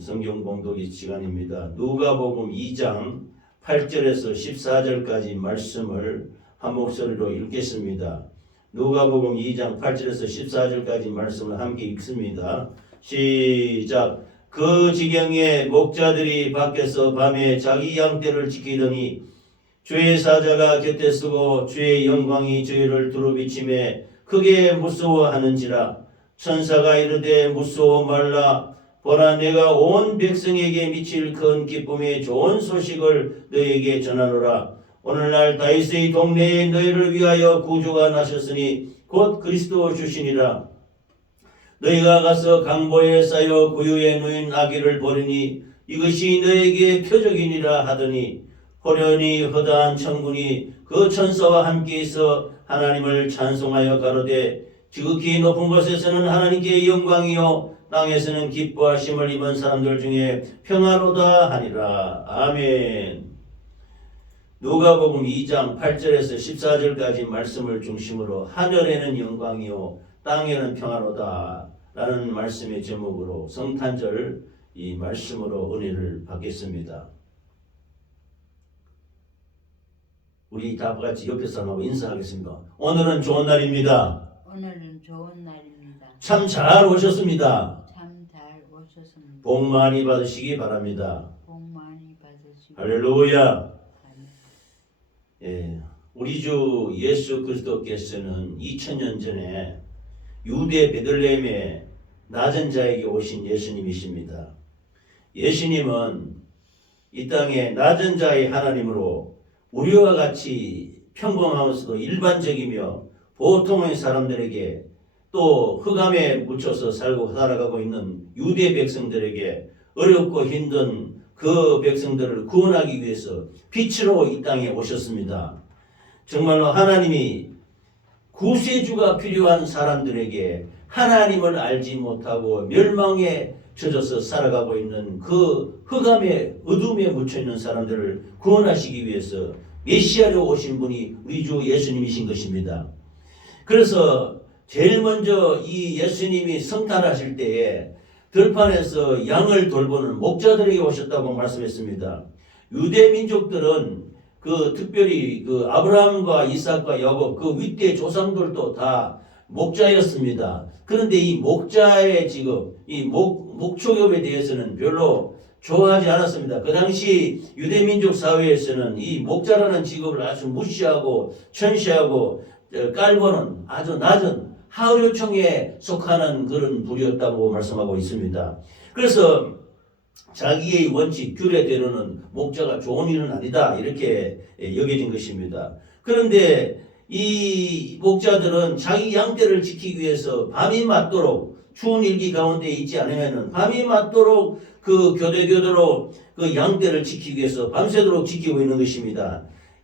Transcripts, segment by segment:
성경 공독의 시간입니다. 누가복음 2장 8절에서 14절까지 말씀을 한 목소리로 읽겠습니다. 누가복음 2장 8절에서 14절까지 말씀을 함께 읽습니다. 시작. 그 지경에 목자들이 밖에서 밤에 자기 양떼를 지키더니 주의 사자가 곁에 서고 주의 영광이 저희를 두루비치매 크게 무서워하는지라. 천사가 이르되 무서워 말라. 보라, 내가 온 백성에게 미칠 큰 기쁨의 좋은 소식을 너에게 전하노라. 오늘날 다윗의 동네에 너희를 위하여 구주가 나셨으니 곧 그리스도 주시니라. 너희가 가서 강보에 쌓여 구유에 누인 아기를 보리니 이것이 너에게 표적이니라 하더니 호련히 허다한 천군이 그 천사와 함께 있어 하나님을 찬송하여 가로되 지극히 높은 곳에서는 하나님께 영광이요 땅에서는 기뻐하심을 입은 사람들 중에 평화로다 하니라. 아멘. 누가복음 2장 8절에서 14절까지 말씀을 중심으로 하늘에는 영광이요 땅에는 평화로다 라는 말씀의 제목으로 성탄절 이 말씀으로 은혜를 받겠습니다. 우리 다 같이 옆에 사람하고 인사하겠습니다. 오늘은 좋은 날입니다. 오늘은 좋은 날입니다. 참 잘 오셨습니다. 참 잘 오셨습니다. 복 많이 받으시기 바랍니다. 복 많이 받으시고. 할렐루야. 예, 우리 주 예수 그리스도께서는 2000년 전에 유대 베들레헴의 낮은 자에게 오신 예수님이십니다. 예수님은 이 땅의 낮은 자의 하나님으로 우리와 같이 평범하면서도 일반적이며 보통의 사람들에게 또 흑암에 묻혀서 살아가고 있는 유대 백성들에게 어렵고 힘든 그 백성들을 구원하기 위해서 빛으로 이 땅에 오셨습니다. 정말로 하나님이 구세주가 필요한 사람들에게 하나님을 알지 못하고 멸망에 젖어서 살아가고 있는 그 흑암의 어둠에 묻혀있는 사람들을 구원하시기 위해서 메시아로 오신 분이 우리 주 예수님이신 것입니다. 그래서 제일 먼저 이 예수님이 성탄하실 때에 들판에서 양을 돌보는 목자들에게 오셨다고 말씀했습니다. 유대 민족들은 특별히 아브라함과 이삭과 야곱 그 윗대 조상들도 다 목자였습니다. 그런데 이 목자의 직업, 이 목초급에 대해서는 별로 좋아하지 않았습니다. 그 당시 유대민족 사회에서는 이 목자라는 직업을 아주 무시하고 천시하고 깔보는 아주 낮은 하류층에 속하는 그런 부류였다고 말씀하고 있습니다. 그래서 자기의 원칙, 규례대로는 목자가 좋은 일은 아니다 이렇게 여겨진 것입니다. 그런데 이 목자들은 자기 양떼를 지키기 위해서 밤이 맞도록 추운 일기 가운데 있지 않으면 밤이 맞도록 그 교대로 그 양떼를 지키기 위해서 밤새도록 지키고 있는 것입니다.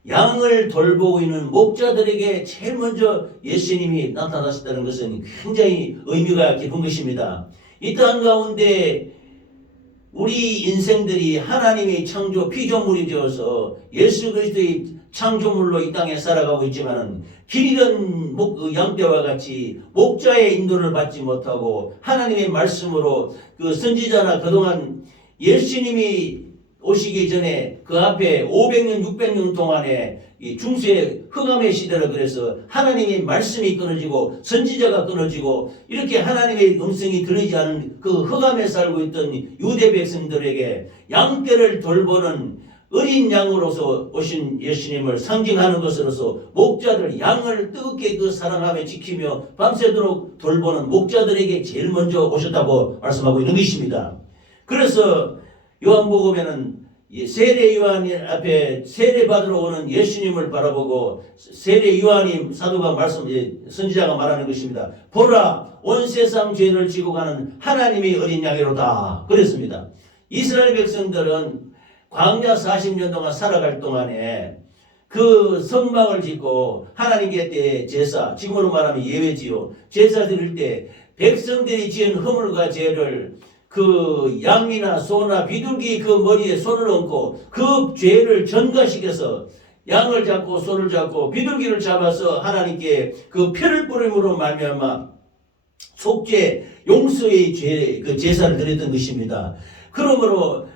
양을 돌보고 있는 목자들에게 제일 먼저 예수님이 나타나셨다는 것은 굉장히 의미가 깊은 것입니다. 이 땅 가운데 우리 인생들이 하나님의 창조 피조물이 되어서 예수 그리스도의 창조물로 이 땅에 살아가고 있지만 길 잃은 양떼와 같이 목자의 인도를 받지 못하고 하나님의 말씀으로 그 선지자나 그동안 예수님이 오시기 전에 그 앞에 500년 600년 동안에 이 중세 흑암의 시대라 그래서 하나님의 말씀이 끊어지고 선지자가 끊어지고 이렇게 하나님의 음성이 들리지 않은 그 흑암에 살고 있던 유대 백성들에게 양떼를 돌보는 어린 양으로서 오신 예수님을 상징하는 것으로서 목자들 양을 뜨겁게 사랑하며 지키며 밤새도록 돌보는 목자들에게 제일 먼저 오셨다고 말씀하고 있는 것입니다. 그래서 요한복음에는 세례 요한 앞에 세례 받으러 오는 예수님을 바라보고 세례 요한이 사도가 선지자가 말하는 것입니다. 보라, 온 세상 죄를 지고 가는 하나님의 어린 양이로다 그랬습니다. 이스라엘 백성들은 광야 40년 동안 살아갈 동안에 그 성막을 짓고 하나님께 제사, 지금으로 말하면 예외지요. 제사 드릴 때 백성들이 지은 허물과 죄를 그 양이나 소나 비둘기 그 머리에 손을 얹고 그 죄를 전가시켜서 양을 잡고 소를 잡고 비둘기를 잡아서 하나님께 그 피를 뿌림으로 말미암아 속죄 용서의 그 제사를 드렸던 것입니다. 그러므로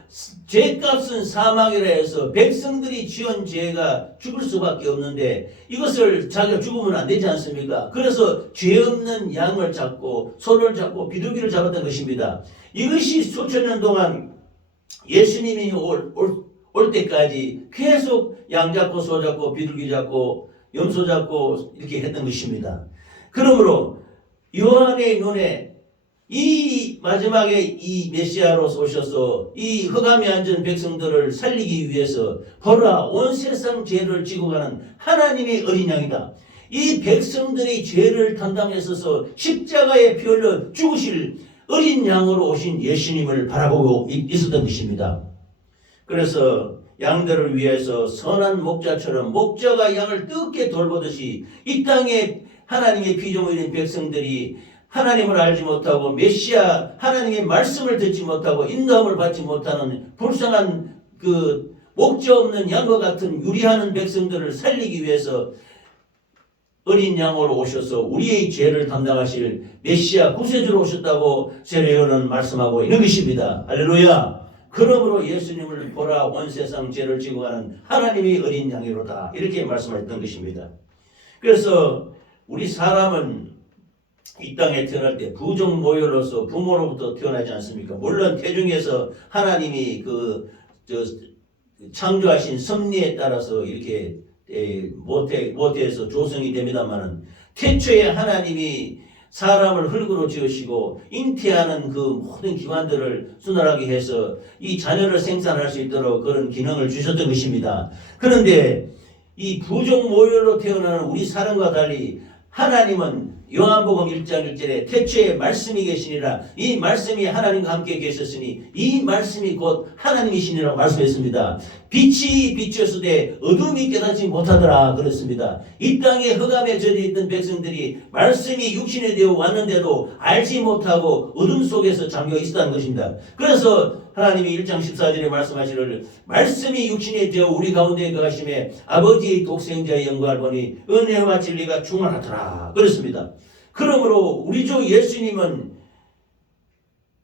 죄값은 사망이라 해서 백성들이 지은 죄가 죽을 수밖에 없는데 이것을 자기가 죽으면 안 되지 않습니까? 그래서 죄 없는 양을 잡고 소를 잡고 비둘기를 잡았던 것입니다. 이것이 수천 년 동안 예수님이 올 때까지 계속 양 잡고 소 잡고 비둘기 잡고 염소 잡고 이렇게 했던 것입니다. 그러므로 요한의 눈에 이 마지막에 이 메시아로서 오셔서 이 흑암에 앉은 백성들을 살리기 위해서 보라 온 세상 죄를 지고 가는 하나님의 어린 양이다. 이 백성들의 죄를 담당했어서 십자가에 피 흘려 죽으실 어린 양으로 오신 예수님을 바라보고 있었던 것입니다. 그래서 양들을 위해서 선한 목자처럼 목자가 양을 뜨겁게 돌보듯이 이 땅에 하나님의 피조물인 백성들이 하나님을 알지 못하고 메시아 하나님의 말씀을 듣지 못하고 인도함을 받지 못하는 불쌍한 그 목자 없는 양과 같은 유리하는 백성들을 살리기 위해서 어린 양으로 오셔서 우리의 죄를 담당하실 메시아 구세주로 오셨다고 세례요한은 말씀하고 있는 것입니다. 할렐루야. 그러므로 예수님을 보라 온 세상 죄를 지고 가는 하나님의 어린 양이로다 이렇게 말씀하셨던 것입니다. 그래서 우리 사람은 이 땅에 태어날 때 부종 모혈로서 부모로부터 태어나지 않습니까? 물론 태중에서 하나님이 창조하신 섭리에 따라서 이렇게 모태에서 조성이 됩니다만은 태초에 하나님이 사람을 흙으로 지으시고 잉태하는 그 모든 기관들을 수월하게 해서 이 자녀를 생산할 수 있도록 그런 기능을 주셨던 것입니다. 그런데 이 부종 모혈로 태어나는 우리 사람과 달리 하나님은 요한복음 1장 1절에 태초에 말씀이 계시니라 이 말씀이 하나님과 함께 계셨으니 이 말씀이 곧 하나님이시니라고 말씀했습니다. 빛이 비쳤으되 어둠이 깨닫지 못하더라 그랬습니다. 이 땅에 흑암에 젖어 있던 백성들이 말씀이 육신이 되어 왔는데도 알지 못하고 어둠 속에서 잠겨 있었다는 것입니다. 그래서 하나님이 1장 14절에 말씀하시기를 말씀이 육신이 되어 우리 가운데 거하심에 아버지의 독생자의 영광을 보니 은혜와 진리가 충만하더라 그랬습니다. 그러므로 우리 주 예수님은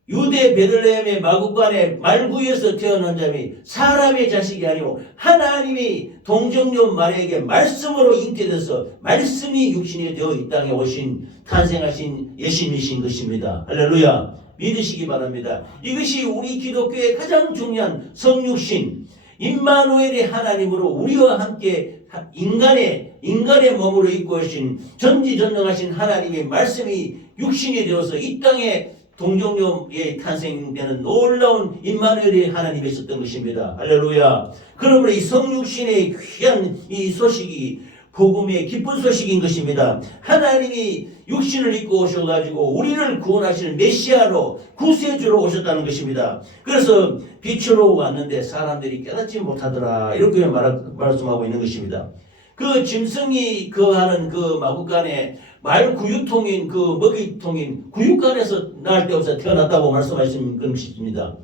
유대 베들레헴의 마구간에 말구에서 태어난 자니 사람의 자식이 아니고 하나님이 동정녀 마리아에게 말씀으로 잉태돼서 말씀이 육신이 되어 이 땅에 오신 탄생하신 예수님이신 것입니다. 할렐루야. 믿으시기 바랍니다. 이것이 우리 기독교의 가장 중요한 성육신 임마누엘의 하나님으로 우리와 함께 인간의 몸으로 입고 오신 전지전능하신 하나님의 말씀이 육신이 되어서 이 땅에 동정녀에 탄생되는 놀라운 임마누엘의 하나님이 있었던 것입니다. 할렐루야. 그러므로 이 성육신의 귀한 이 소식이 복음의 기쁜 소식인 것입니다. 하나님이 육신을 입고 오셔가지고 우리를 구원하시는 메시아로 구세주로 오셨다는 것입니다. 그래서 빛으로 왔는데 사람들이 깨닫지 못하더라 이렇게 말씀하고 있는 것입니다. 그 짐승이 거하는 그 마구간에 말 구유통인 그 먹이통인 구유간에서 낳을 데 없어 태어났다고 말씀하신 것입니다.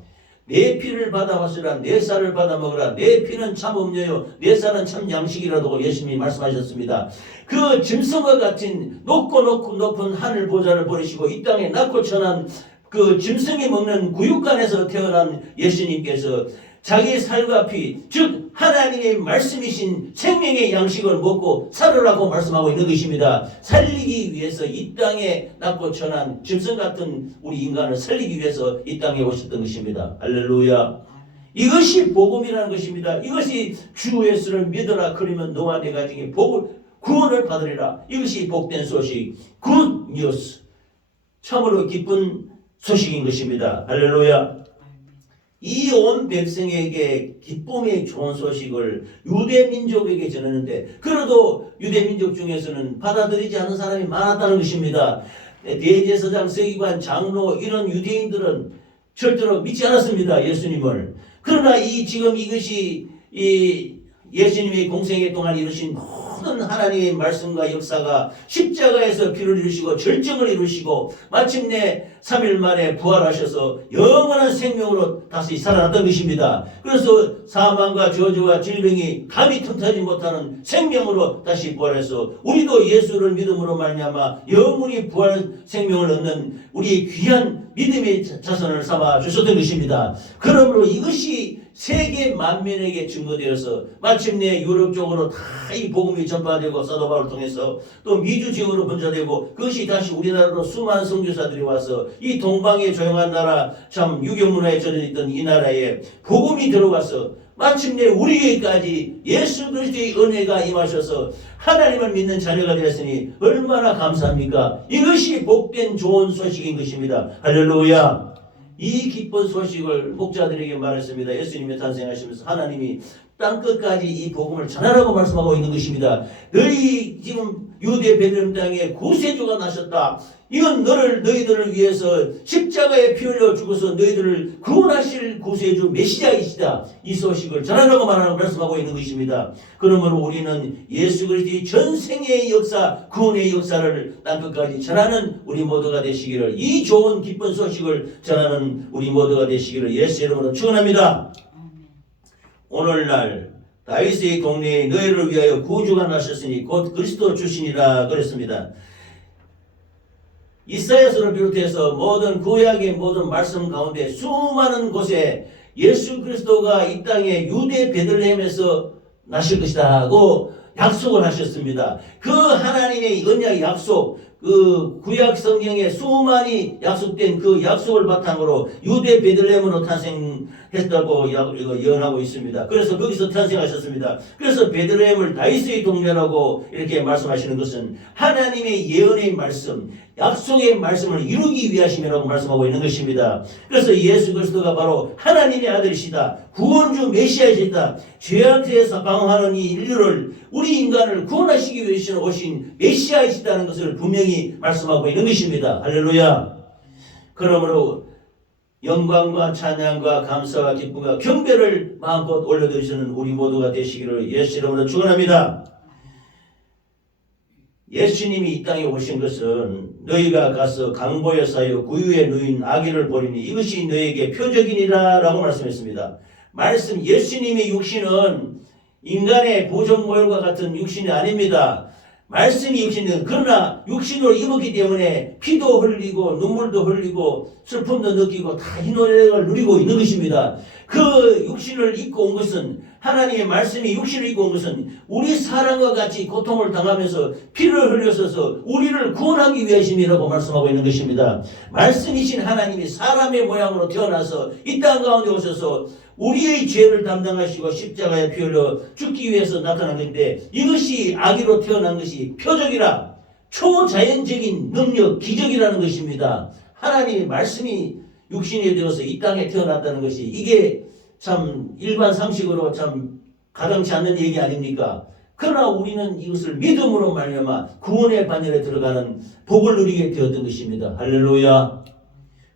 내 피를 받아 마시라 내 쌀을 받아 먹으라 내 피는 참 음료요 내 쌀은 참 양식이라고 예수님이 말씀하셨습니다. 그 짐승과 같은 높은 하늘 보좌를 버리시고 이 땅에 낮고 천한 그 짐승이 먹는 구육간에서 태어난 예수님께서 자기의 살과 피, 즉 하나님의 말씀이신 생명의 양식을 먹고 살으라고 말씀하고 있는 것입니다. 살리기 위해서 이 땅에 낮고 천한 짐승 같은 우리 인간을 살리기 위해서 이 땅에 오셨던 것입니다. 할렐루야. 이것이 복음이라는 것입니다. 이것이 주 예수를 믿어라 그러면 너와 내가 중에 구원을 받으리라. 이것이 복된 소식, 굿 뉴스, 참으로 기쁜 소식인 것입니다. 할렐루야. 이 온 백성에게 기쁨의 좋은 소식을 유대 민족에게 전했는데 그래도 유대 민족 중에서는 받아들이지 않은 사람이 많았다는 것입니다. 대제사장, 서기관, 장로 이런 유대인들은 절대로 믿지 않았습니다. 예수님을. 그러나 지금 이것이 예수님이 공생애 동안 이루신 모든 하나님의 말씀과 역사가 십자가에서 피를 이루시고 절정을 이루시고 마침내 3일 만에 부활하셔서 영원한 생명으로 다시 살아났던 것입니다. 그래서 사망과 저주와 질병이 감히 틈타지 못하는 생명으로 다시 부활해서 우리도 예수를 믿음으로 말미암아 영원히 부활 생명을 얻는 우리 귀한 믿음의 자손을 삼아 주셨던 것입니다. 그러므로 이것이 세계 만민에게 증거되어서 마침내 유럽 쪽으로 다 이 복음이 전파되고 사도 바울을 통해서 또 미주 지역으로 분자되고 그것이 다시 우리나라로 수많은 선교사들이 와서 이 동방의 조용한 나라 참 유교문화에 젖어있던 이 나라에 복음이 들어와서 마침내 우리에게까지 예수 그리스도의 은혜가 임하셔서 하나님을 믿는 자녀가 되었으니 얼마나 감사합니까? 이것이 복된 좋은 소식인 것입니다. 할렐루야. 이 기쁜 소식을 목자들에게 말했습니다. 예수님이 탄생하시면서 하나님이 땅끝까지 이 복음을 전하라고 말씀하고 있는 것입니다. 너희 지금 유대 베들레헴 땅에 구세주가 나셨다. 이건 너희들을 위해서 십자가에 피 흘려 죽어서 너희들을 구원하실 구세주 메시아이시다. 이 소식을 전하라고 말씀하고 있는 것입니다. 그러므로 우리는 예수 그리스도의 전생의 역사, 구원의 역사를 땅끝까지 전하는 우리 모두가 되시기를, 이 좋은 기쁜 소식을 전하는 우리 모두가 되시기를 예수 이름으로 축원합니다. 오늘날 다윗의 동네에 너희를 위하여 구주가 나셨으니 곧 그리스도 주시니라 그랬습니다. 이사야서를 비롯해서 모든 구약의 모든 말씀 가운데 수많은 곳에 예수 그리스도가 이 땅에 유대 베들레헴에서 나실 것이다 하고 약속을 하셨습니다. 그 하나님의 언약의 약속, 그 구약 성경에 수많이 약속된 그 약속을 바탕으로 유대 베들레헴으로 탄생했다고 예언하고 있습니다. 그래서 거기서 탄생하셨습니다. 그래서 베들레헴을 다윗의 동네라고 이렇게 말씀하시는 것은 하나님의 예언의 말씀, 약속의 말씀을 이루기 위하심이라고 말씀하고 있는 것입니다. 그래서 예수 그리스도가 바로 하나님의 아들이시다, 구원주 메시아이시다, 죄악에서 방황하는 이 인류를, 우리 인간을 구원하시기 위해서 오신 메시아이시다는 것을 분명히 말씀하고 있는 것입니다. 할렐루야. 그러므로 영광과 찬양과 감사와 기쁨과 경배를 마음껏 올려드리시는 우리 모두가 되시기를 예수 이름으로 축원합니다. 예수님이 이 땅에 오신 것은 너희가 가서 강보에 사여 구유에 누인 아기를 보리니 이것이 너희에게 표적이니라 라고 말씀했습니다. 예수님의 육신은 인간의 보정모혈과 같은 육신이 아닙니다. 말씀이 육신은, 그러나 육신으로 입었기 때문에 피도 흘리고 눈물도 흘리고 슬픔도 느끼고 다 이 노래를 누리고 있는 것입니다. 그 육신을 입고 온 것은, 하나님의 말씀이 육신을 입고 온 것은 우리 사람과 같이 고통을 당하면서 피를 흘려서 우리를 구원하기 위하심이라고 말씀하고 있는 것입니다. 말씀이신 하나님이 사람의 모양으로 태어나서 이 땅 가운데 오셔서 우리의 죄를 담당하시고 십자가에 피 흘려 죽기 위해서 나타난 건데, 이것이 아기로 태어난 것이 표적이라, 초자연적인 능력, 기적이라는 것입니다. 하나님의 말씀이 육신이 되어서 이 땅에 태어났다는 것이, 이게 참 일반 상식으로 참 가당치 않는 얘기 아닙니까? 그러나 우리는 이것을 믿음으로 말미암아 구원의 반열에 들어가는 복을 누리게 되었던 것입니다. 할렐루야.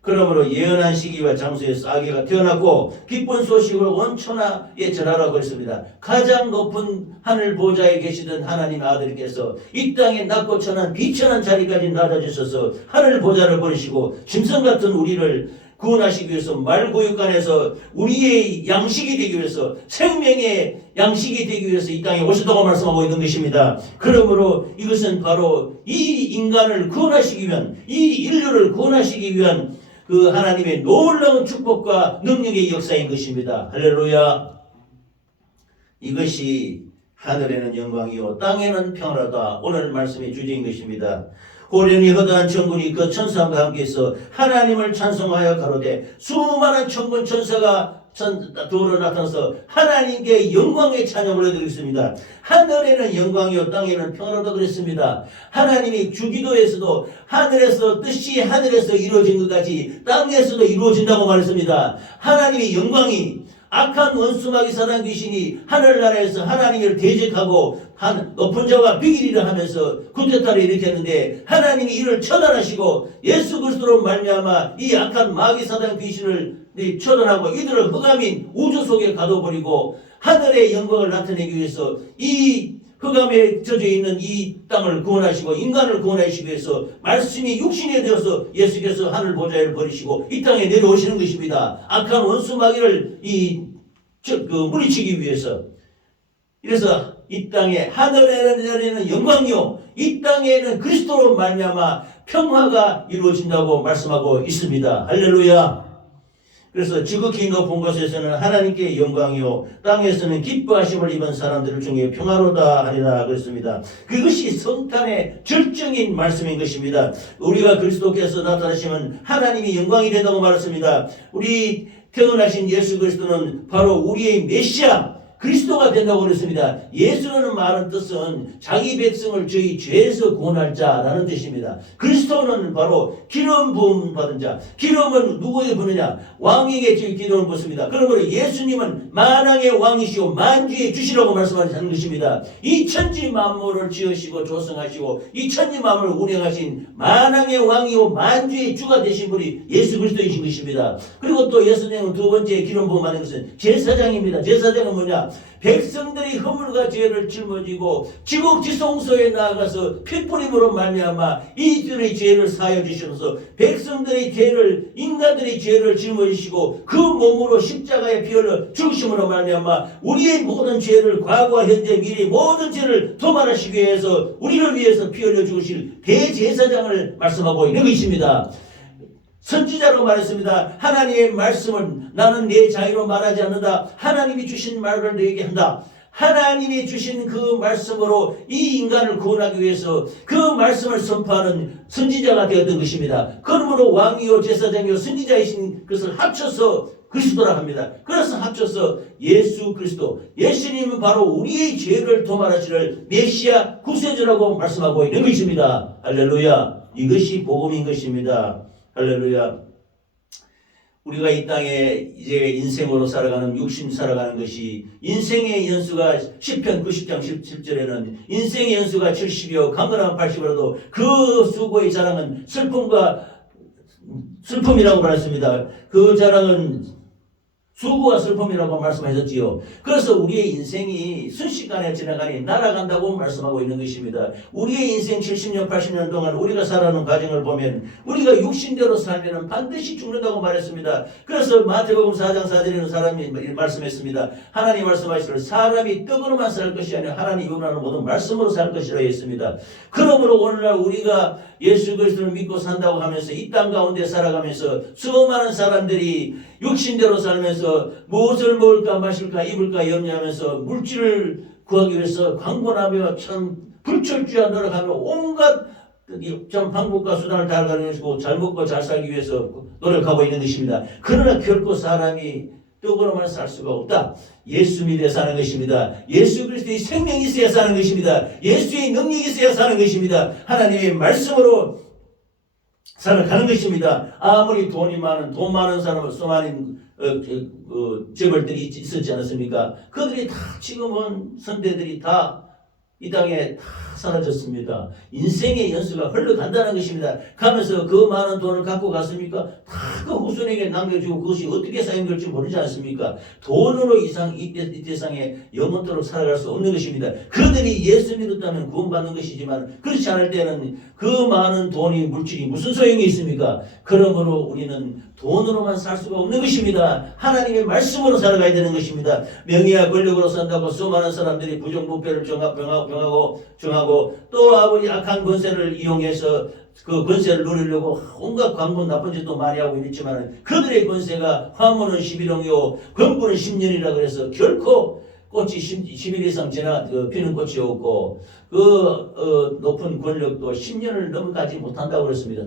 그러므로 예언한 시기와 장소에서 아기가 태어났고 기쁜 소식을 온 천하에 전하라고 했습니다. 가장 높은 하늘 보좌에 계시던 하나님 아들께서 이 땅에 낮고 천한 비천한 자리까지 낮아지셔서 하늘 보좌를 버리시고 짐승 같은 우리를 구원하시기 위해서 말구육간에서 우리의 양식이 되기 위해서, 생명의 양식이 되기 위해서 이 땅에 오셨다고 말씀하고 있는 것입니다. 그러므로 이것은 바로 이 인간을 구원하시기 위한, 이 인류를 구원하시기 위한 그 하나님의 놀라운 축복과 능력의 역사인 것입니다. 할렐루야. 이것이 하늘에는 영광이요 땅에는 평화다, 오늘 말씀의 주제인 것입니다. 호련히 허다한 천군이 그 천사와 함께해서 하나님을 찬송하여 가로되 수많은 천군 천사가 도로 나타나서 하나님께 영광의 찬양을 올려드리겠습니다. 하늘에는 영광이요 땅에는 평화로다 그랬습니다. 하나님이 주기도에서도 하늘에서 뜻이 하늘에서 이루어진 것 같이 땅에서도 이루어진다고 말했습니다. 하나님의 영광이, 악한 원수마귀 사단 귀신이 하늘나라에서 하나님을 대적하고 높은 자와 비기리를 하면서 쿠데타를 일으켰는데, 하나님이 이를 처단하시고 예수 그리스도로 말미암아 이 악한 마귀 사단 귀신을 처단하고 이들을 흑암인 우주 속에 가둬버리고 하늘의 영광을 나타내기 위해서 이 흑암에 젖어 있는 이 땅을 구원하시고 인간을 구원하시기 위해서 말씀이 육신이 되어서 예수께서 하늘 보좌를 버리시고 이 땅에 내려오시는 것입니다. 악한 원수 마귀를 물리치기 위해서. 그래서 이 땅에 하늘에는 영광이요 이 땅에는 그리스도로 말미암아 평화가 이루어진다고 말씀하고 있습니다. 할렐루야. 그래서 지극히 높은 곳에서는 하나님께 영광이요 땅에서는 기뻐하심을 입은 사람들 중에 평화로다 하리라 그랬습니다. 그것이 성탄의 절정인 말씀인 것입니다. 우리가 그리스도께서 나타나시면 하나님이 영광이 된다고 말했습니다. 우리 태어나신 예수 그리스도는 바로 우리의 메시아 그리스도가 된다고 그랬습니다. 예수라는 말은 뜻은 자기 백성을 저희 죄에서 구원할 자라는 뜻입니다. 그리스도는 바로 기름 부음 받은 자. 기름은 누구에 부느냐? 왕에게 기름을 붓습니다. 그러므로 예수님은 만왕의 왕이시오 만주의 주시라고 말씀하는 것입니다. 이 천지 만물을 지으시고 조성하시고 이 천지 만물을 운행하신 만왕의 왕이요 만주의 주가 되신 분이 예수 그리스도이신 것입니다. 그리고 또 예수님은 두 번째 기름 부음 받은 것은 제사장입니다. 제사장은 뭐냐? 백성들이 허물과 죄를 짊어지고 지국지성소에 나아가서 피뿌림으로 말미암아 이들의 죄를 사하여 주시면서 백성들의 죄를 인간들의 죄를 짊어지시고 그 몸으로 십자가에 피 흘려 죽으심으로 말미암아 우리의 모든 죄를 과거와 현재 미래 모든 죄를 도말하시기 위해서 우리를 위해서 피 흘려 죽으실 대제사장을 말씀하고 있는 것입니다. 선지자로 말했습니다. 하나님의 말씀은 나는 내 자유로 말하지 않는다. 하나님이 주신 말을 너에게 한다. 하나님이 주신 그 말씀으로 이 인간을 구원하기 위해서 그 말씀을 선포하는 선지자가 되었던 것입니다. 그러므로 왕이요 제사장이요 선지자이신 것을 합쳐서 그리스도라 합니다. 그래서 합쳐서 예수 그리스도 예수님은 바로 우리의 죄를 도말하시는 메시아 구세주라고 말씀하고 있는 것입니다. 할렐루야. 이것이 복음인 것입니다. 할렐루야. 우리가 이 땅에 이제 인생으로 살아가는 육신 살아가는 것이 인생의 연수가 10편 90장 17절에는 인생의 연수가 70이요 강건한 80이라도 그 수고의 자랑은 슬픔이라고 말했습니다. 그 자랑은 수고와 슬픔이라고 말씀하셨지요. 그래서 우리의 인생이 순식간에 지나가니 날아간다고 말씀하고 있는 것입니다. 우리의 인생 70년 80년 동안 우리가 살아가는 과정을 보면 우리가 육신대로 살면 반드시 죽는다고 말했습니다. 그래서 마태복음 4장 4절에는 사람이 말씀했습니다. 하나님 말씀하시기를 사람이 떡으로만 살 것이 아니라 하나님 입으로 모든 말씀으로 살 것이라 했습니다. 그러므로 오늘날 우리가 예수 그리스도를 믿고 산다고 하면서 이 땅 가운데 살아가면서 수많은 사람들이 육신대로 살면서 무엇을 먹을까 마실까 입을까 염려하면서 물질을 구하기 위해서 광고하며 참 불철주야 노력하며 온갖 참 방법과 수단을 다 가지고 잘 먹고 잘 살기 위해서 노력하고 있는 것입니다. 그러나 결코 사람이 떡으로만 살 수가 없다. 예수 믿어 사는 것입니다. 예수 그리스도의 생명이 있어야 사는 것입니다. 예수의 능력이 있어야 사는 것입니다. 하나님의 말씀으로 살아가는 것입니다. 아무리 돈이 많은 돈 많은 사람은 수많은 재벌들이 있었지 않았습니까? 그들이 다 지금은 선대들이 다 이 땅에 다 사라졌습니다. 인생의 연수가 흘러간다는 것입니다. 가면서 그 많은 돈을 갖고 갔습니까? 다 그 후손에게 남겨주고 그것이 어떻게 사용될지 모르지 않습니까? 돈으로 이 세상에 영원토록 살아갈 수 없는 것입니다. 그들이 예수 믿었다면 구원받는 것이지만 그렇지 않을 때는 그 많은 돈이 물질이 무슨 소용이 있습니까? 그러므로 우리는 돈으로만 살 수가 없는 것입니다. 하나님의 말씀으로 살아가야 되는 것입니다. 명예와 권력으로 산다고 수많은 사람들이 부정부패를 정하고 또 아버지 악한 권세를 이용해서 그 권세를 누리려고 온갖 광분 나쁜 짓도 많이 하고 있지만 그들의 권세가 화무는 11홍이요 권부는 10년이라 그래서 결코 꽃이 10일 이상 피는 꽃이 없고 높은 권력도 10년을 넘어가지 못한다고 그랬습니다.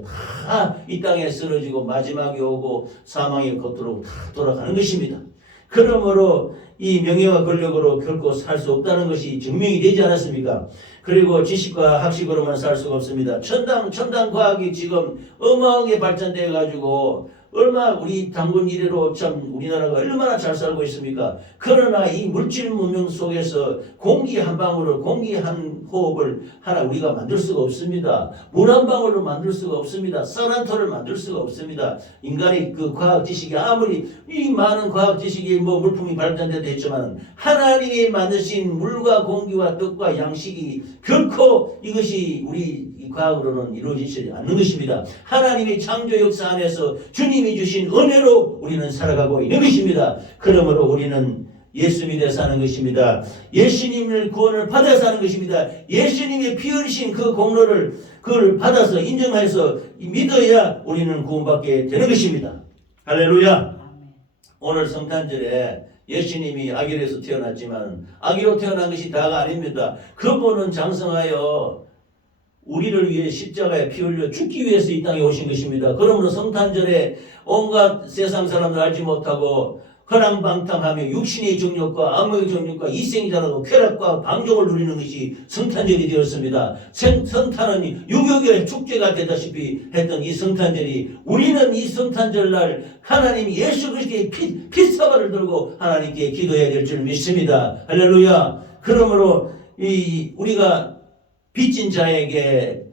다 이 땅에 쓰러지고 마지막에 오고 사망의 겉으로 다 돌아가는 것입니다. 그러므로 이 명예와 권력으로 결코 살 수 없다는 것이 증명이 되지 않았습니까? 그리고 지식과 학식으로만 살 수가 없습니다. 첨단 과학이 지금 어마어마하게 발전되어 가지고 얼마나 우리 당군 이래로 참 우리나라가 얼마나 잘 살고 있습니까? 그러나 이 물질 문명 속에서 공기 한 방울을 공기 한 호흡을 하나 우리가 만들 수가 없습니다. 물 한 방울로 만들 수가 없습니다. 산란토를 만들 수가 없습니다. 인간의 그 과학 지식이 아무리 이 많은 과학 지식이 물품이 발전돼도 했지만 하나님이 만드신 물과 공기와 떡과 양식이 결코 이것이 우리 이 과학으로는 이루어지지 않는 것입니다. 하나님의 창조 역사 안에서 주님이 주신 은혜로 우리는 살아가고 있는 것입니다. 그러므로 우리는 예수 믿어 사는 것입니다. 예수님을 구원을 받아 사는 것입니다. 예수님의 피 흘리신 그 공로를 그걸 받아서 인정해서 믿어야 우리는 구원받게 되는 것입니다. 할렐루야. 아멘. 오늘 성탄절에 예수님이 아기로서 태어났지만 아기로 태어난 것이 다가 아닙니다. 그분은 장성하여 우리를 위해 십자가에 피 흘려 죽기 위해서 이 땅에 오신 것입니다. 그러므로 성탄절에 온갖 세상 사람들 알지 못하고 허랑방탕하며 육신의 정욕과 악몽의 정욕과 이생자라도 쾌락과 방종을 누리는 것이 성탄절이 되었습니다. 성탄은 유교의 축제가 되다시피 했던 이 성탄절이 우리는 이 성탄절날 하나님 예수 그리스도의 피사발을 들고 하나님께 기도해야 될 줄 믿습니다. 할렐루야. 그러므로 우리가 빚진 자에게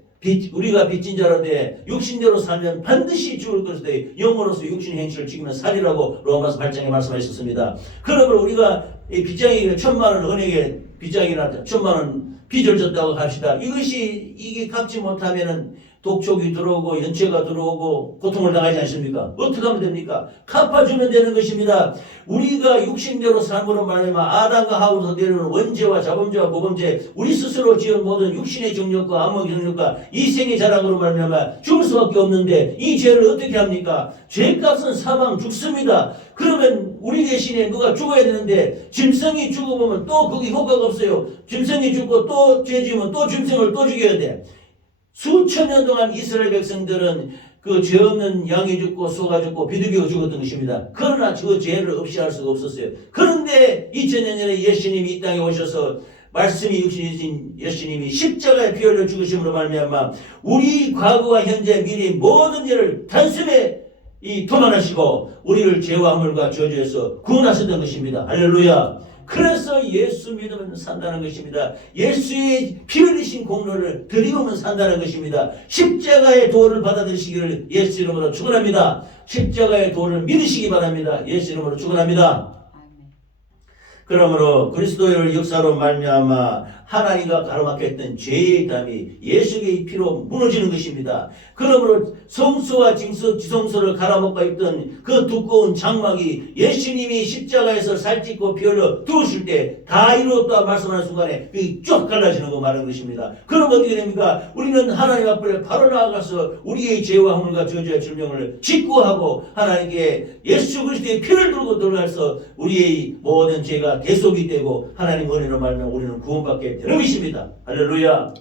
우리가 빚진 자로 돼 육신대로 살면 반드시 죽을 것이되 영으로서 육신의 행실을 죽이면 살이라고 로마서 8장에 말씀하셨습니다. 그러므로 우리가 이 빚쟁이가 1,000,000원 은행에 빚쟁이나 1,000,000원 빚을 졌다고 합시다. 이게 갚지 못하면은 독촉이 들어오고 연체가 들어오고 고통을 당하지 않습니까? 어떻게 하면 됩니까? 갚아주면 되는 것입니다. 우리가 육신대로 삶으로 말하면 아담과 하와로서 내려오는 원죄와 자범죄와 고범죄 우리 스스로 지은 모든 육신의 정욕과 암흑의 정욕과 이생의 자랑으로 말하면 죽을 수밖에 없는데 이 죄를 어떻게 합니까? 죄값은 사망 죽습니다. 그러면 우리 대신에 누가 죽어야 되는데 짐승이 죽어보면 또 그게 효과가 없어요. 짐승이 죽고 또 죄 지으면 또 짐승을 또 죽여야 돼. 수천 년 동안 이스라엘 백성들은 그 죄 없는 양이 죽고 소가 죽고 비둘기가 죽었던 것입니다. 그러나 그 죄를 없이 할 수가 없었어요. 그런데 2000년 전에 예수님이 이 땅에 오셔서 말씀이 육신이신 예수님이 십자가에 피 흘려 죽으심으로 말미암아 우리 과거와 현재 미래 모든 죄를 단숨에 도만하시고 우리를 죄와 허물과 저주에서 구원하셨던 것입니다. 할렐루야. 그래서 예수 믿으면 산다는 것입니다. 예수의 피 흘리신 공로를 드리우면 산다는 것입니다. 십자가의 도를 받아들이시기를 예수 이름으로 축원합니다. 십자가의 도를 믿으시기 바랍니다. 예수 이름으로 축원합니다. 그러므로 그리스도의 역사로 말미암아 하나님과 가로막혀 있던 죄의 담이 예수의 피로 무너지는 것입니다. 그러므로 성소와 지성소를 갈아먹고 있던 그 두꺼운 장막이 예수님이 십자가에서 살찌고 피 흘려 들어오실 때 다 이루었다 말씀하는 순간에 쫙 갈라지는 거 말하는 것입니다. 그럼 어떻게 됩니까? 우리는 하나님 앞에 바로 나아가서 우리의 죄와 허물과 저주와 질병을 직구하고 하나님께 예수 그리스도의 피를 들고 들어가서 우리의 모든 죄가 대속이 되고 하나님 은혜로 말하면 우리는 구원받게 되는 것입니다. 할렐루야.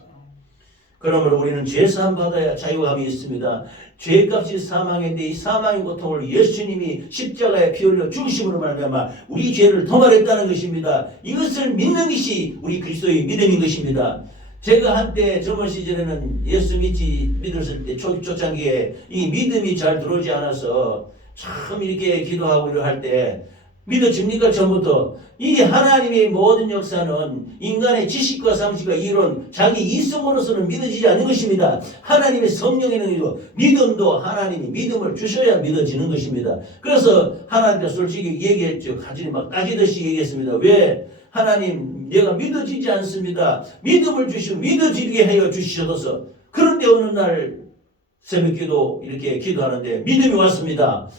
그러므로 우리는 죄사함 받아야 자유함이 있습니다. 죄값이 사망인데 이 사망의 고통을 예수님이 십자가에 피 흘려 죽으심으로 말미암아 우리 죄를 도말했다는 것입니다. 이것을 믿는 것이 우리 그리스도의 믿음인 것입니다. 제가 한때 젊은 시절에는 예수 믿었을 때 초창기에 이 믿음이 잘 들어오지 않아서 참 이렇게 기도하고 이러 할 때 믿어집니까? 전부터 이 하나님의 모든 역사는 인간의 지식과 상식과 이론, 자기 이성으로서는 믿어지지 않는 것입니다. 하나님의 성령에는 믿음도 하나님이 믿음을 주셔야 믿어지는 것입니다. 그래서 하나님께 솔직히 얘기했죠. 가지니 막 따지듯이 얘기했습니다. 왜? 하나님 내가 믿어지지 않습니다. 믿음을 주시고 믿어지게 하여 주시셔서 그런데 어느 날 새벽기도 이렇게 기도하는데 믿음이 왔습니다.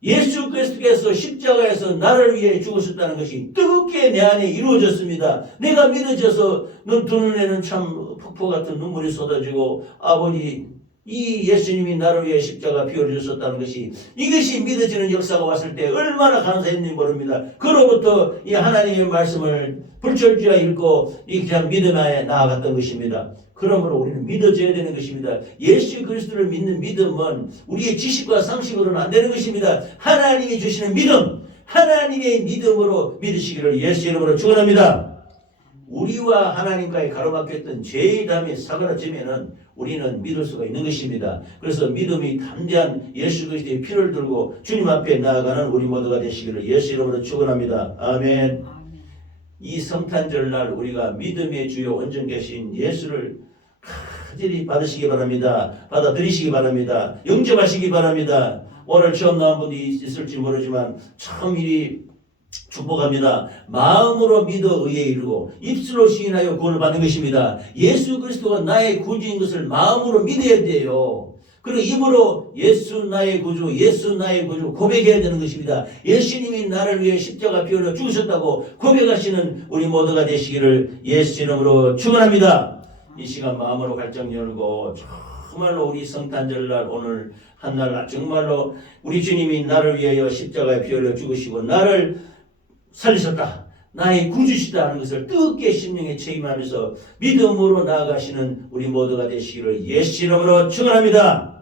예수 그리스도께서 십자가에서 나를 위해 죽으셨다는 것이 뜨겁게 내 안에 이루어졌습니다. 내가 믿어져서 두 눈에는 참 폭포 같은 눈물이 쏟아지고 아버지 이 예수님이 나를 위해 십자가 피 흘리셨다는 것이 이것이 믿어지는 역사가 왔을 때 얼마나 감사했는지 모릅니다. 그로부터 이 하나님의 말씀을 불철주야 읽고 이 그냥 믿음에 나아갔던 것입니다. 그러므로 우리는 믿어져야 되는 것입니다. 예수 그리스도를 믿는 믿음은 우리의 지식과 상식으로는 안 되는 것입니다. 하나님이 주시는 믿음, 하나님의 믿음으로 믿으시기를 예수 이름으로 축원합니다. 우리와 하나님과의 가로막혔던 죄의 담이 사그라지면은 우리는 믿을 수가 있는 것입니다. 그래서 믿음이 담대한 예수 그리스도의 피를 들고 주님 앞에 나아가는 우리 모두가 되시기를 예수 이름으로 축원합니다. 아멘. 이 성탄절날 우리가 믿음의 주요 원전 계신 예수를 간절히 받으시기 바랍니다. 받아들이시기 바랍니다. 영접하시기 바랍니다. 오늘 처음 나온 분이 있을지 모르지만 참 일이 축복합니다. 마음으로 믿어 의에 이르고 입술로 시인하여 구원을 받는 것입니다. 예수 그리스도가 나의 구주인 것을 마음으로 믿어야 돼요. 그리고 입으로 예수 나의 구주, 예수 나의 구주 고백해야 되는 것입니다. 예수님이 나를 위해 십자가 피흘려 죽으셨다고 고백하시는 우리 모두가 되시기를 예수 이름으로 축원합니다. 이 시간 마음으로 활짝 열고 정말로 우리 성탄절날 오늘 한날 정말로 우리 주님이 나를 위하여 십자가에 피 흘려 죽으시고 나를 살리셨다. 나의 구주시다 하는 것을 뜨겁게 심령에 체임하면서 믿음으로 나아가시는 우리 모두가 되시기를 예수 이름으로 축원합니다.